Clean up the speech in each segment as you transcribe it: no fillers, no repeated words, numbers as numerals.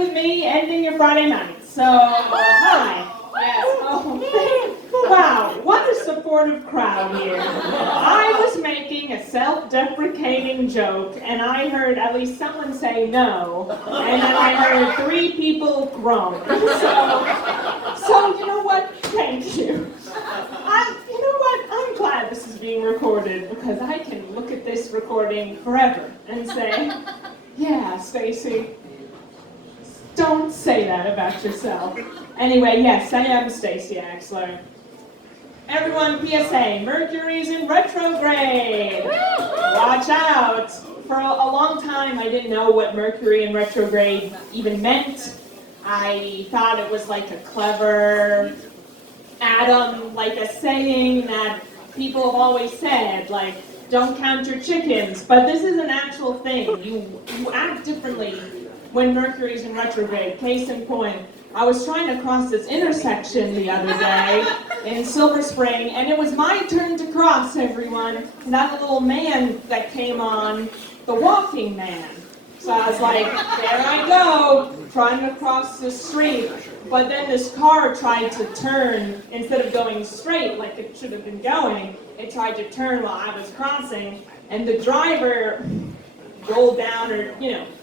with me ending your Friday night. So, hi. Yes. Oh, wow, what a supportive crowd here. I was making a self-deprecating joke, and I heard at least someone say no, and then I heard 3 people groan. So you know what? Thank you. You know what? I'm glad this is being recorded, because I can look at this recording forever and say, yeah, Stacy, don't say that about yourself. Anyway, yes, I am Stacy Axler. Everyone, PSA, Mercury's in retrograde. Watch out. For a long time, I didn't know what Mercury in retrograde even meant. I thought it was like a clever atom, like a saying that people have always said, like, don't count your chickens. But this is an actual thing. You act differently when Mercury's in retrograde. Case in point, I was trying to cross this intersection the other day in Silver Spring, and it was my turn to cross, everyone. And that little man that came on, the walking man. So I was like, there I go, trying to cross the street. But then this car tried to turn, instead of going straight like it should have been going, it tried to turn while I was crossing, and the driver rolled down, or,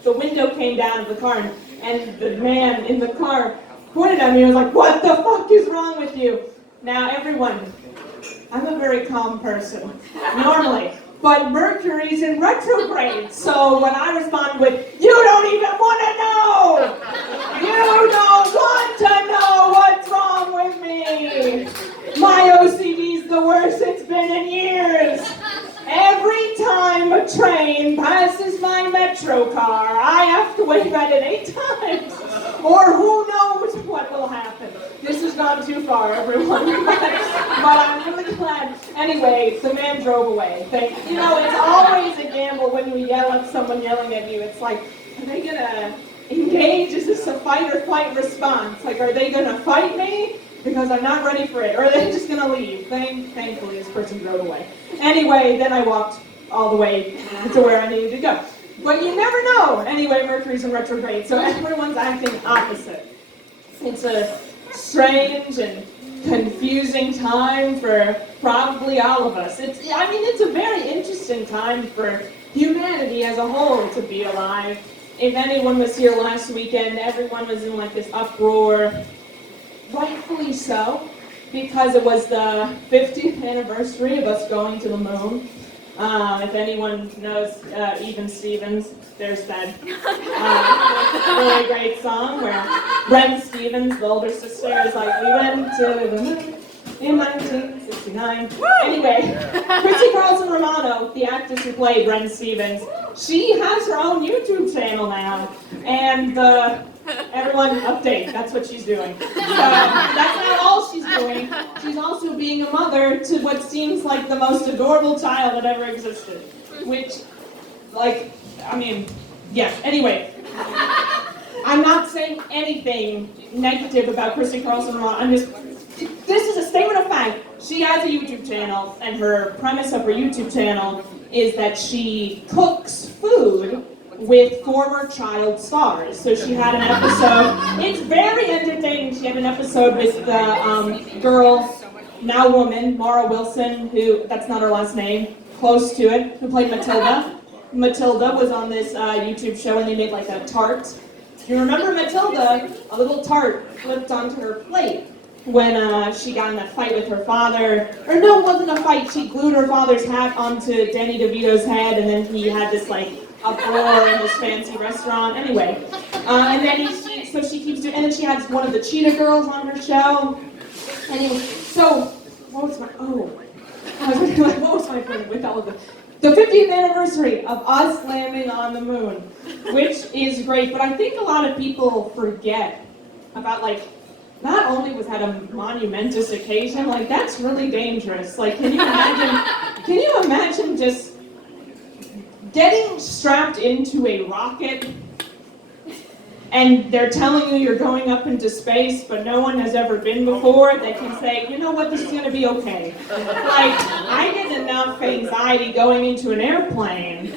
the window came down of the car, and the man in the car pointed at me and was like, what the fuck is wrong with you? Now, everyone, I'm a very calm person, normally, but Mercury's in retrograde, so when I respond with, you don't even want to know! You don't want to know what's wrong with me! My OCD's the worst it's been in years! Every time a train passes my metro car, I have to wave at it 8 times. Or who knows what will happen. This has gone too far, everyone. but I'm really glad. Anyway, the man drove away. It's always a gamble when you yell at someone yelling at you. It's like, are they going to engage? Is this a fight or flight response? Like, are they going to fight me? Because I'm not ready for it. Or are they just going to leave? Thankfully, this person drove away. Anyway, then I walked all the way to where I needed to go. But you never know. Anyway, Mercury's in retrograde, so everyone's acting opposite. It's a strange and confusing time for probably all of us. It's a very interesting time for humanity as a whole to be alive. If anyone was here last weekend, everyone was in like this uproar. Rightfully so, because it was the 50th anniversary of us going to the moon. If anyone knows Even Stevens, there's that really great song where Ren Stevens, the older sister, is like, we went to the moon in 1969. Anyway, Chrissy Carlson Romano, the actress who played Ren Stevens, she has her own YouTube channel now, and everyone update, that's what she's doing. So that's not all she's doing. She's also being a mother to what seems like the most adorable child that ever existed. Which, yes. Anyway, I'm not saying anything negative about Christy Carlson Romano. This is a statement of fact. She has a YouTube channel, and her premise of her YouTube channel is that she cooks food with former child stars. So she had an episode, it's very entertaining, she had an episode with the girl, now woman, Mara Wilson, who, that's not her last name, close to it, who played Matilda. Matilda was on this YouTube show, and they made like a tart. If you remember Matilda, a little tart flipped onto her plate when she got in that fight with her father. Or no, it wasn't a fight, she glued her father's hat onto Danny DeVito's head, and then he had this uproar in this fancy restaurant. Anyway, and then she keeps doing, and then she had one of the Cheetah Girls on her show. Anyway, so what was my point with all of this? The 50th anniversary of us landing on the moon, which is great, but I think a lot of people forget about not only was that a monumentous occasion, that's really dangerous. Can you imagine just getting strapped into a rocket and they're telling you you're going up into space, but no one has ever been before, they can say, you know what, this is gonna be okay. Like, I get enough anxiety going into an airplane,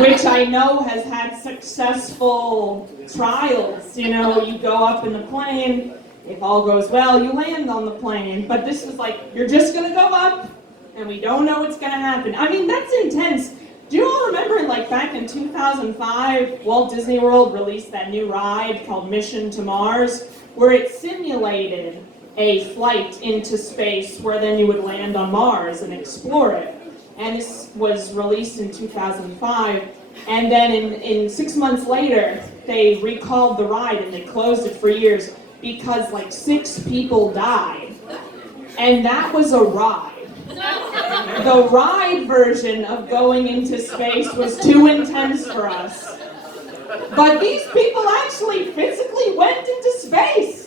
which I know has had successful trials. You know, you go up in the plane, if all goes well, you land on the plane, but this is like, you're just gonna go up, and we don't know what's gonna happen. I mean, that's intense. Do you all remember, like, back in 2005, Walt Disney World released that new ride called Mission to Mars, where it simulated a flight into space where then you would land on Mars and explore it. And this was released in 2005, and then in 6 months later, they recalled the ride and they closed it for years because like 6 people died. And that was a ride. The ride version of going into space was too intense for us. But these people actually physically went into space.